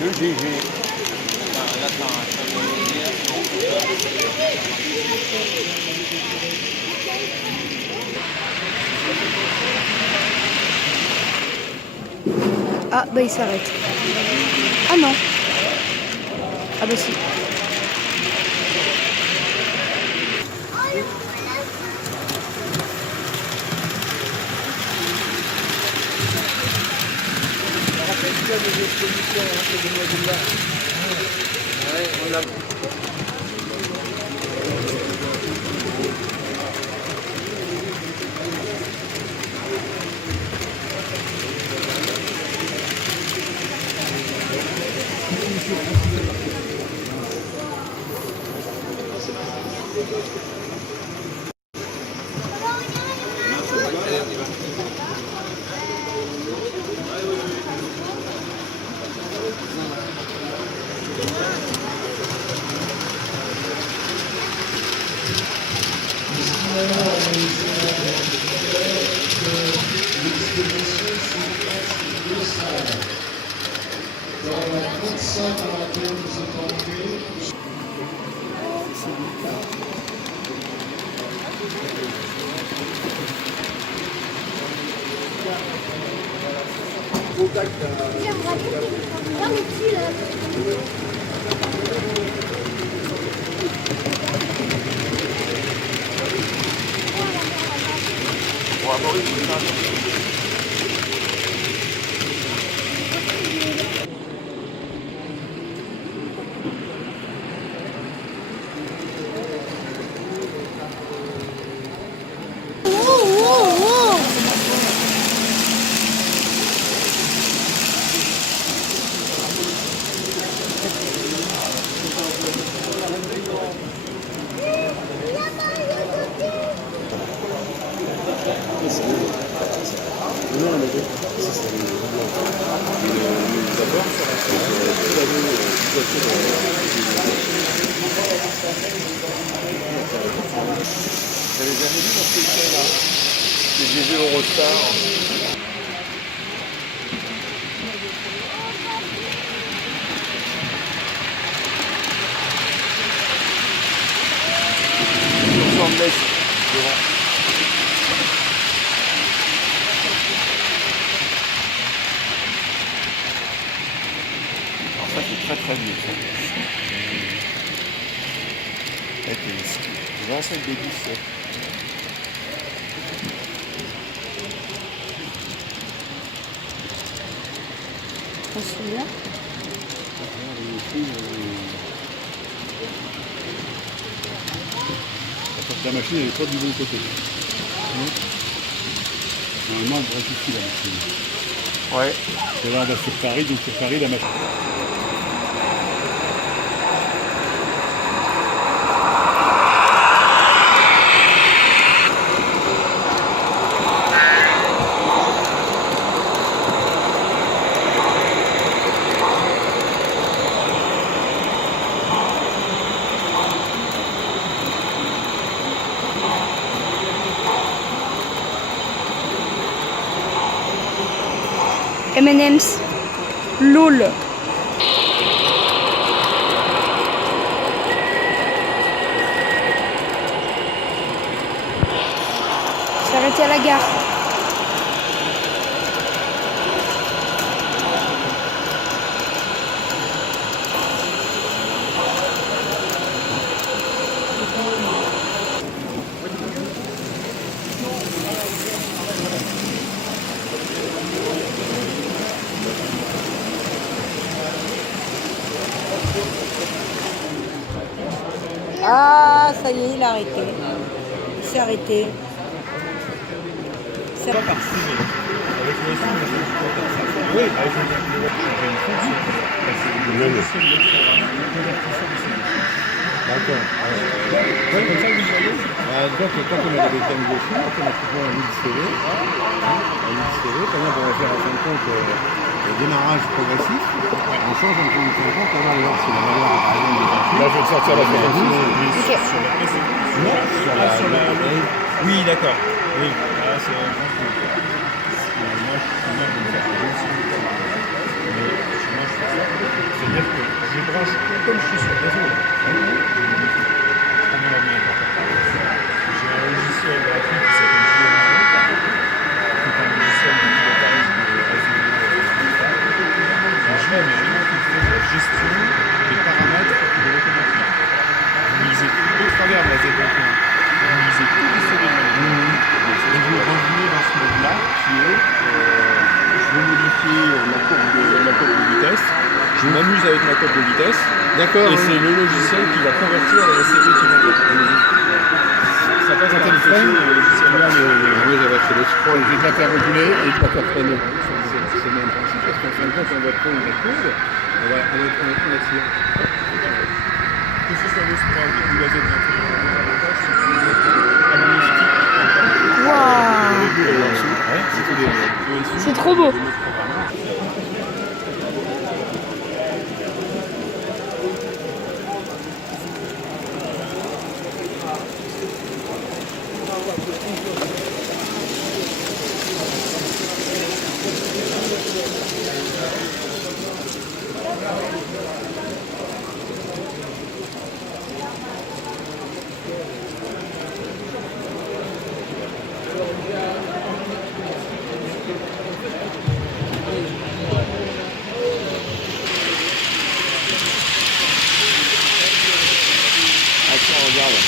Monsieur GG. Ah bah il s'arrête. Ah non. Ah bah si. Il y a des expositions entre des modules là. Ouais, on l'a. J'avais jamais vu dans ce pays-là. Les GG Eurostar. Sur de l'Est, devant. Alors ça c'est très très vieux ça. Avec les anciennes débuts. On se souvient. La machine elle est pas du bon côté. Normalement elle devrait ici la machine. Ouais. Et là on va sur Paris, donc sur Paris la machine. M&M's. LOL. C'est arrêté à la gare. Ah, ça y est, il a arrêté. Il s'est arrêté. C'est Pas par signe. Avec le signe, oui, avec le D'accord. C'est comme ça que vous voyez donc, quand on a des thèmes de fou, quand on a trouvé un lead CV, par exemple, on va faire en fin de compte le démarrage progressif, on change un peu de fin de compte, on va voir si la valeur, par exemple, des Là, je vais te sortir la photo. Ok. non, sur la Oui, d'accord. Oui. Là, c'est. Moi, je suis bien de me faire aussi. Mais moi, je fais ça. C'est-à-dire que je branche, comme je suis sur le réseau, comment la bien j'ai un logiciel gratuit qui s'appelle JMG, qui est un logiciel de pilotage de réseau. Je vais imaginer qu'il fait la gestion des paramètres de l'automatique. Vous lisez tout au travers de la Z21. Vous lisez tout du CV de manière. Et vous revenez dans ce mode-là qui est je veux modifier ma courbe de vitesse. Je m'amuse avec ma courbe de vitesse. D'accord. Et c'est le logiciel qui va convertir le CV qui va bien. Ça passe à le frein, le logiciel. Oui, j'avais fait le scroll, j'ai déjà fait reculer et je peux freiner. C'est le même principe parce qu'en fin de compte, on va prendre la courbe, on va la tirer. Que ce soit le scroll ou la Z21, l'avantage c'est que vous êtes agnostique. Waouh. C'est trop beau. Regarde,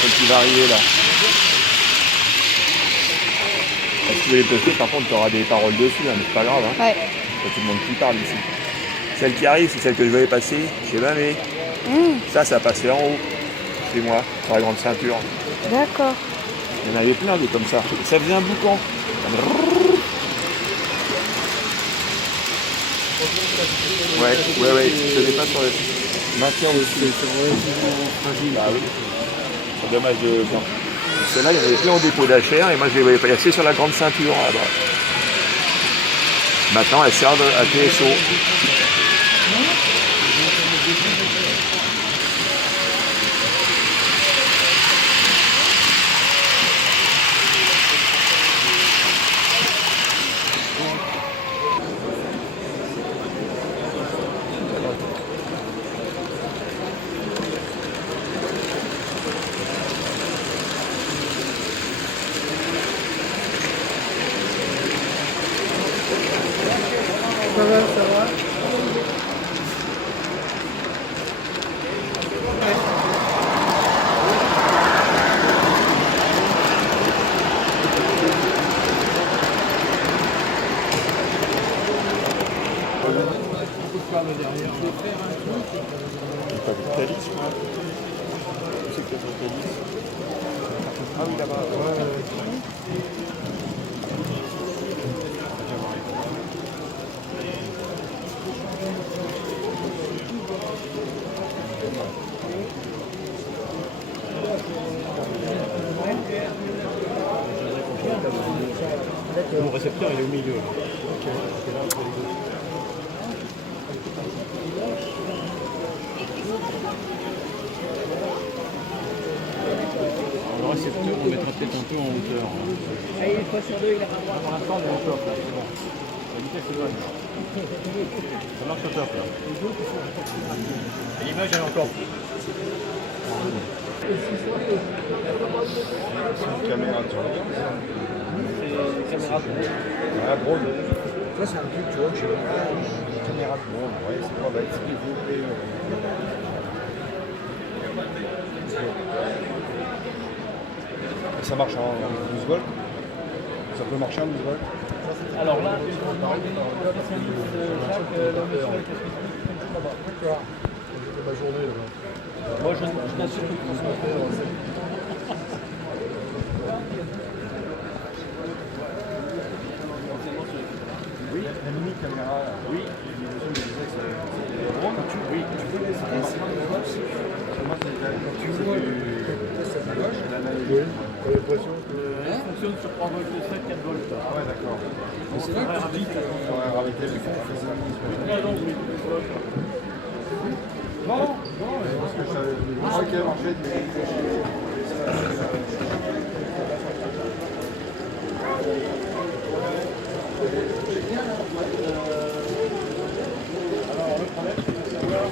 quand tu vas arriver là. Si tu veux les poster, par contre, tu auras des paroles dessus, hein, mais c'est pas grave. Hein. Ouais. C'est tout le monde qui parle ici. Celle qui arrive, c'est celle que je vais passer chez Mamé. Ça passait en haut, chez moi, sur la grande ceinture. D'accord. Il y en avait plein de comme ça. Et ça faisait un boucan. Ouais, je ne pas sur le. Maintenant aussi. C'est relativement fragile. Ah oui. C'est dommage de. Non. Celle-là, il y en avait plein en dépôt d'HR et moi je les voyais passer sur la grande ceinture là-bas. Maintenant, elles servent à TSO. Ça va. Pas de calice, quoi. Tu sais que t'as ton calice. Ah oui, là-bas. Mon récepteur il est au milieu. Là. Le récepteur, on mettra peut-être un peu en hauteur. Il est pas sur deux, il a pas droit. Pour l'instant, on est au top là, c'est bon. La vitesse est bonne. Ça marche au top là. Et l'image elle est encore. C'est une caméra de drone. C'est une caméra drone. Ouais, drone. Ça, c'est un truc, tu vois, que j'ai Une caméra de drone, ouais, c'est pas bête. Et ça marche en 12 volts. Ça peut marcher en 12 volts. Alors là, le spécialiste Jacques, la mission était spécifique là-bas. D'accord. C'était ma journée là-bas. Moi, je t'assure que tout ça fait. Oui, la mini caméra, oui. Oui, tu peux laisser. Oui, t'as l'impression que... Elle fonctionne sur 3 volts de 7, 4 volts. Ah ouais, d'accord. Mais c'est vrai que tu dis que... Ouais, avec les fonds, on fait 5 minutes. Non, Parce que je savais qu'elle marchait de alors le problème c'est de savoir...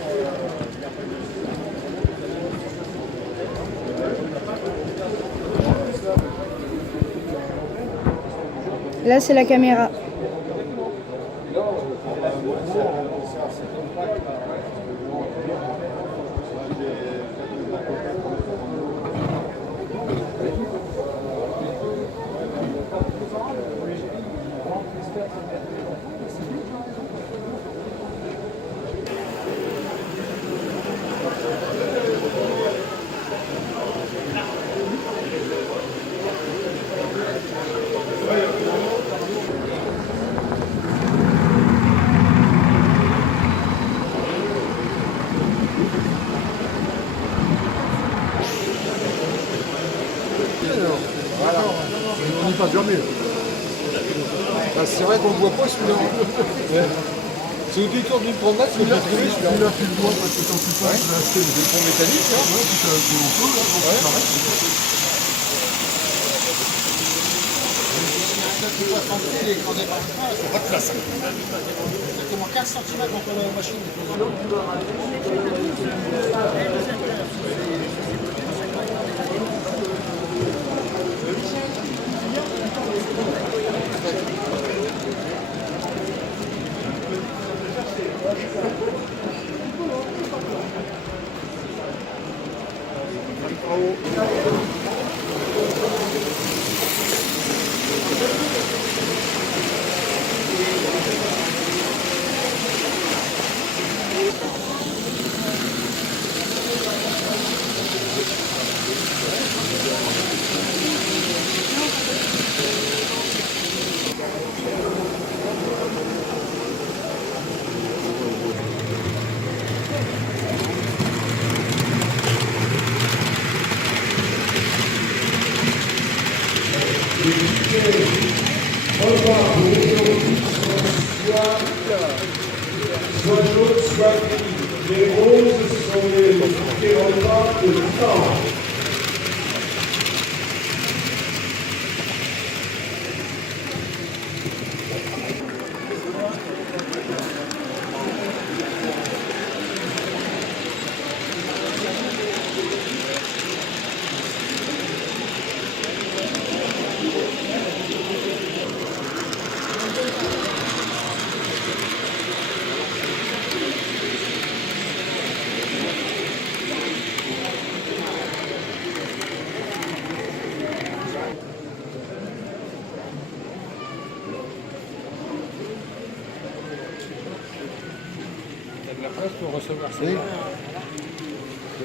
Là, c'est la caméra. On n'y passe jamais. C'est vrai qu'on ne le voit pas celui-là. C'est au détour d'une promenade, c'est bien trouvé celui-là. Celui-là, tu le vois parce que quand tu passes, tu l'as acheté des ponts métalliques. Là, ouais, tu t'as acheté au feu, là, donc tu t'arrêtes. C'est pas de place. Exactement 15 cm entre la machine et soit jaune, soit gris. Les roses sont les repas de temps. de la place pour recevoir ça.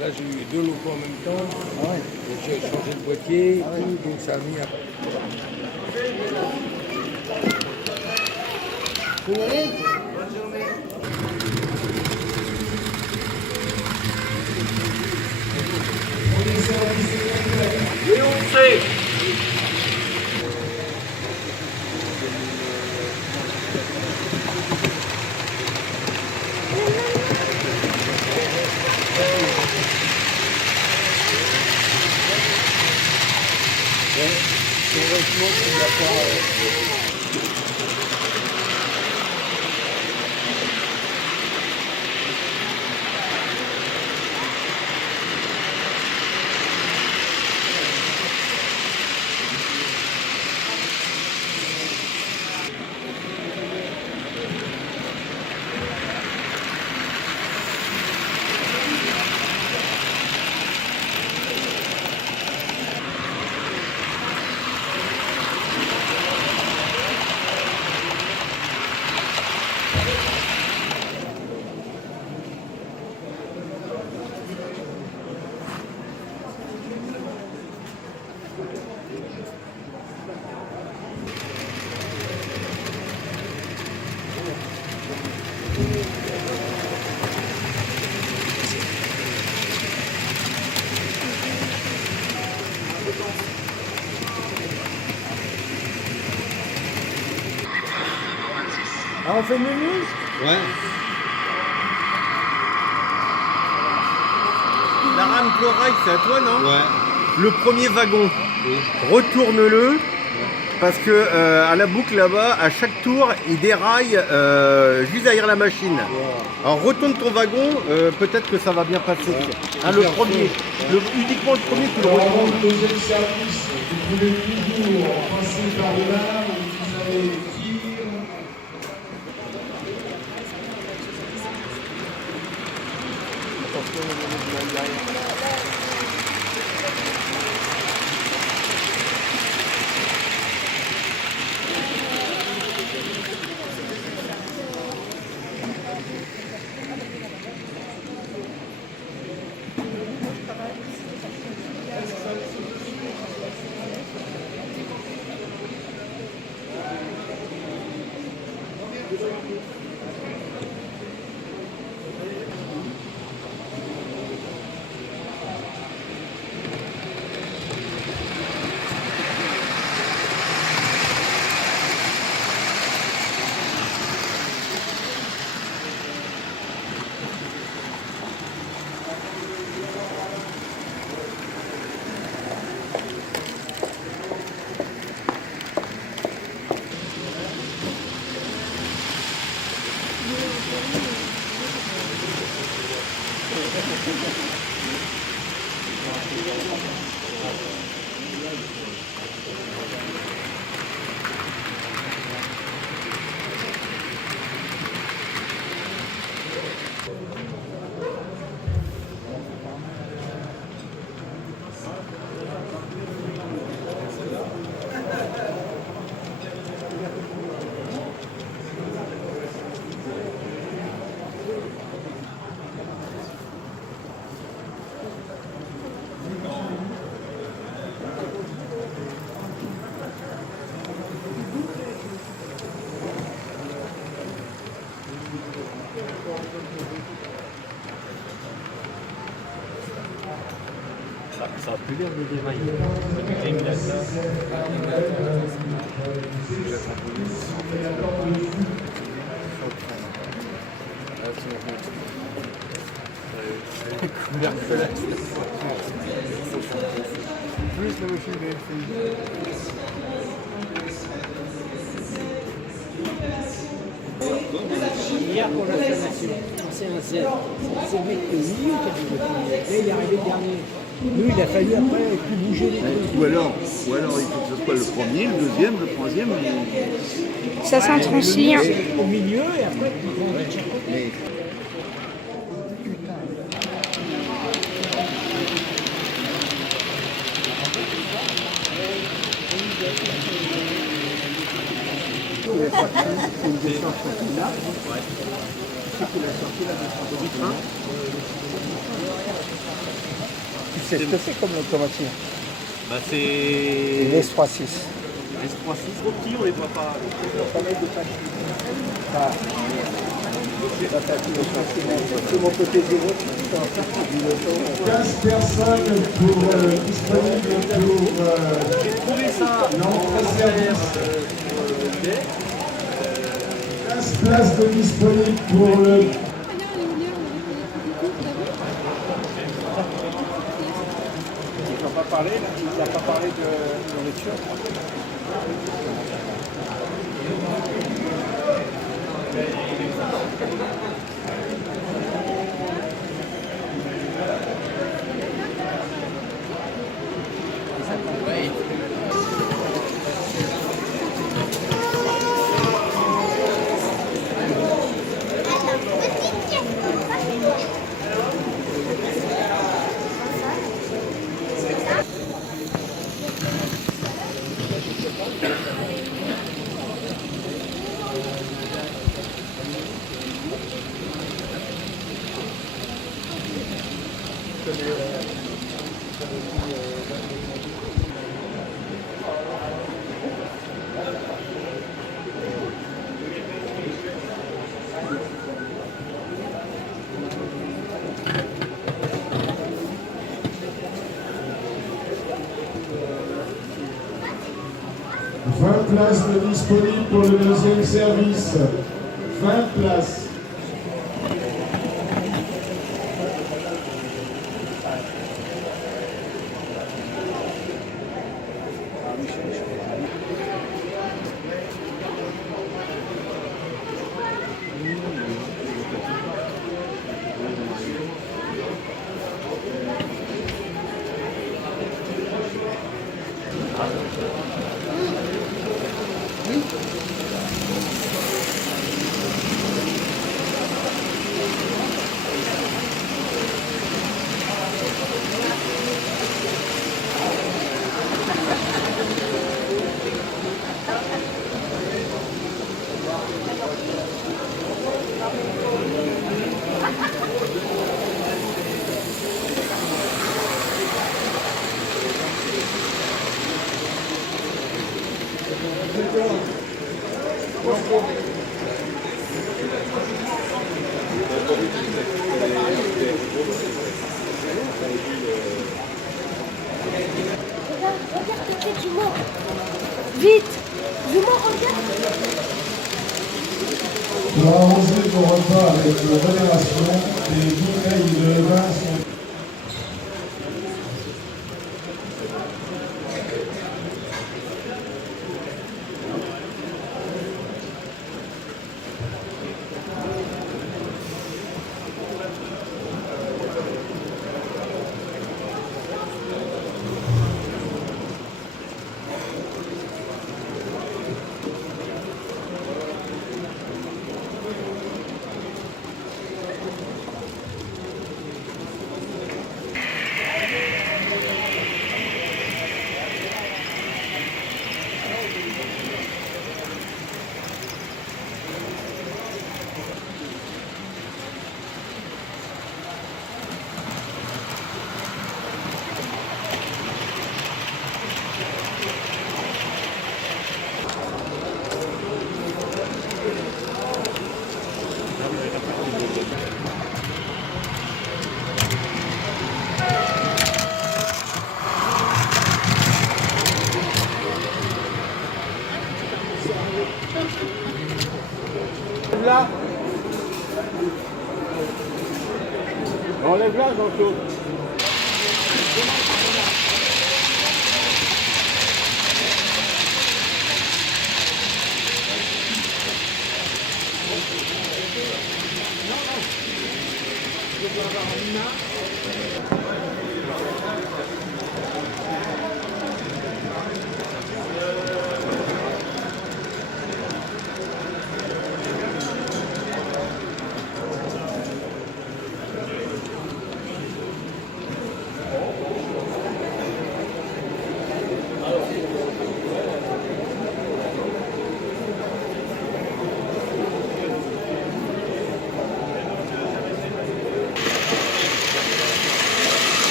Là, j'ai eu 2 locaux en même temps. Donc, j'ai changé de boîtier et tout, donc ça a mis à... Ah, on fait une news? Ouais. La rame corail, c'est à toi, non? Ouais. Le premier wagon, Oui. retourne-le. Parce que à la boucle là-bas, à chaque tour, il déraille juste derrière la machine. Alors retourne ton wagon, peut-être que ça va bien passer. Hein, le premier, uniquement le premier, tu le Avant retournes. le deuxième service, vous pouvez toujours passer par là où vous avez tir. Ça a plus l'air de dérailler. Plus la machine VLCI. Hier pour la formation, c'est un Z. C'est le mec au milieu qui a dû le premier. Là, il est arrivé dernier. Nous, il a fallu après plus bouger les trucs. Ou alors, il faut que ce soit le premier, le deuxième, le troisième. Ça sent transli. Hein. Au milieu et après, ils vont de chaque côté. Mais C'est ce que c'est comme locomotive. Bah c'est Une S36. S36 trop petits, on les voit pas. C'est mon côté zéro. 15 personnes disponibles pour J'ai trouvé ça l'entrée-service. 15 places de disponibles pour le Il n'a pas parlé, il n'a pas parlé de nourriture. places de disponibles pour le deuxième service. 20 places. Regarde, peut-être du mot. Vite, du mot, regarde. Pour arranger vos repas avec modération, les bouteilles de vin sont... Là. Enlève là, Jean-Claude.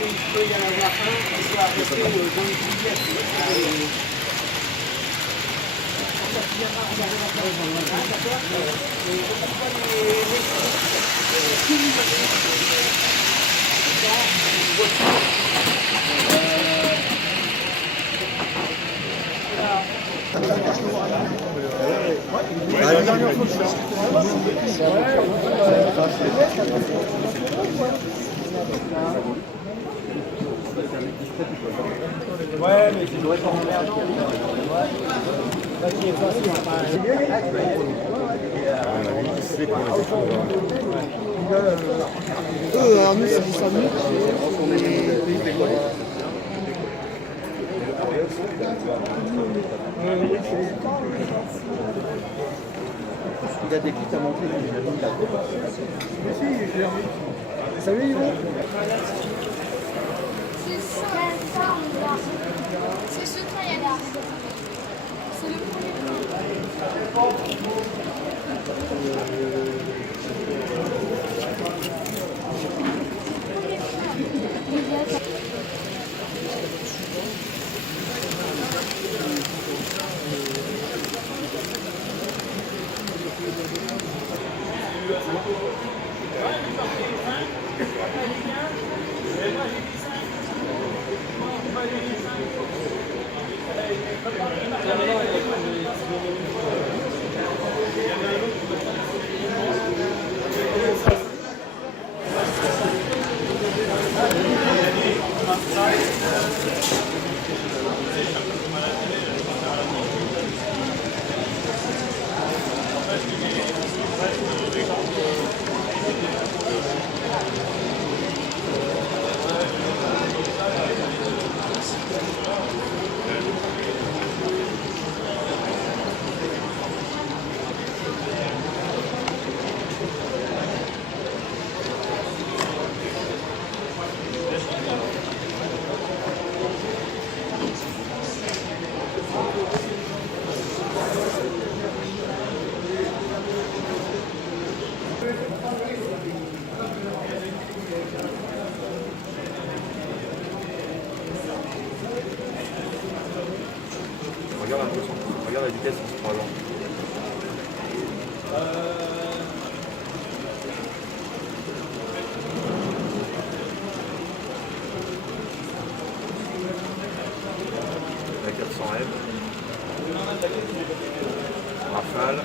Il peut y en avoir un qui soit arrêté dans le juillet. Ouais, mais tu dois être emmerdant. Alors nous, c'est 5 minutes. Il a des kits à montrer. Salut Yvon. C'est ça, on va. C'est ce taille-là. C'est le premier. Regarde un peu, regarde la vitesse qui se prend avant. La 400M. Rafale.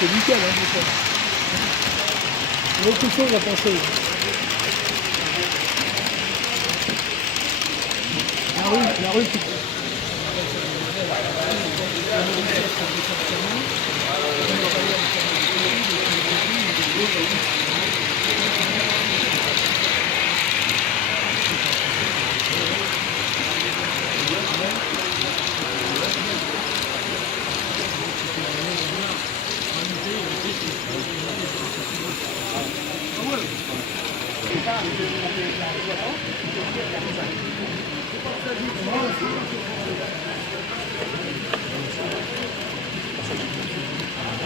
C'est nickel, hein, tout ça. Il y a beaucoup de choses à penser. La rue qui...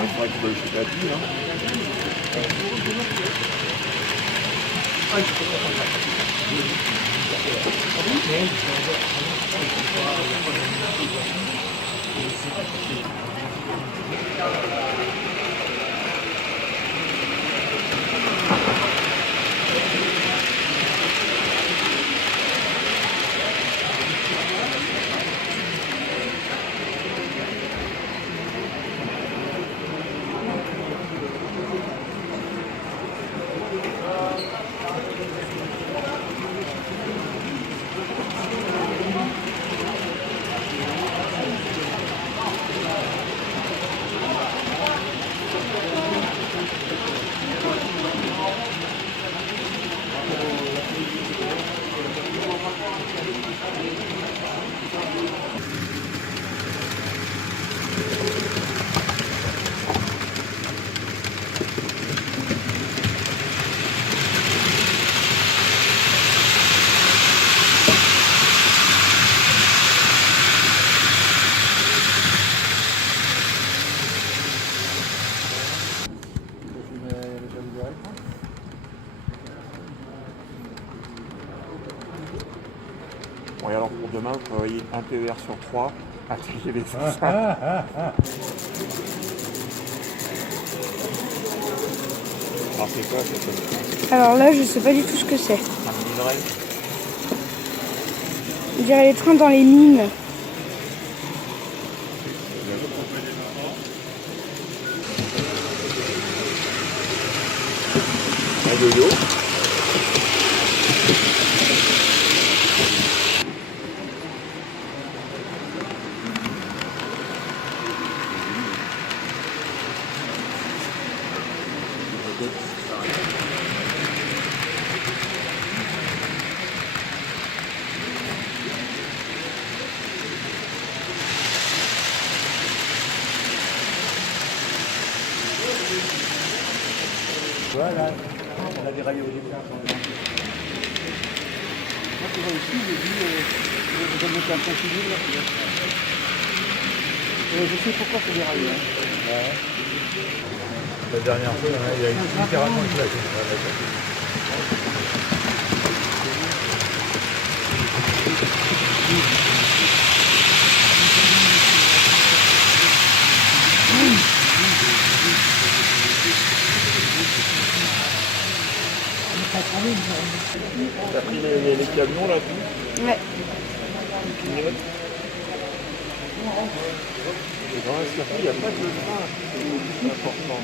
Il faudrait qu'il doit le choper à pied, hein. Alors pour demain, vous prévoyez un TER sur 3 à TGV sur 5. Alors c'est quoi cette solution? Alors là, je sais pas du tout ce que c'est. Un mini-rail? On dirait les trains dans les mines. Un yo-yo. Voilà, on a déraillé au début. Moi, tu vois ici, j'ai dit, je vais monter un point civil là. Je sais pourquoi c'est déraillé. La dernière fois, il a littéralement éclaté. T'as pris les camions là, tout? Ouais. Et dans un circuit, il n'y a pas de train. C'est important.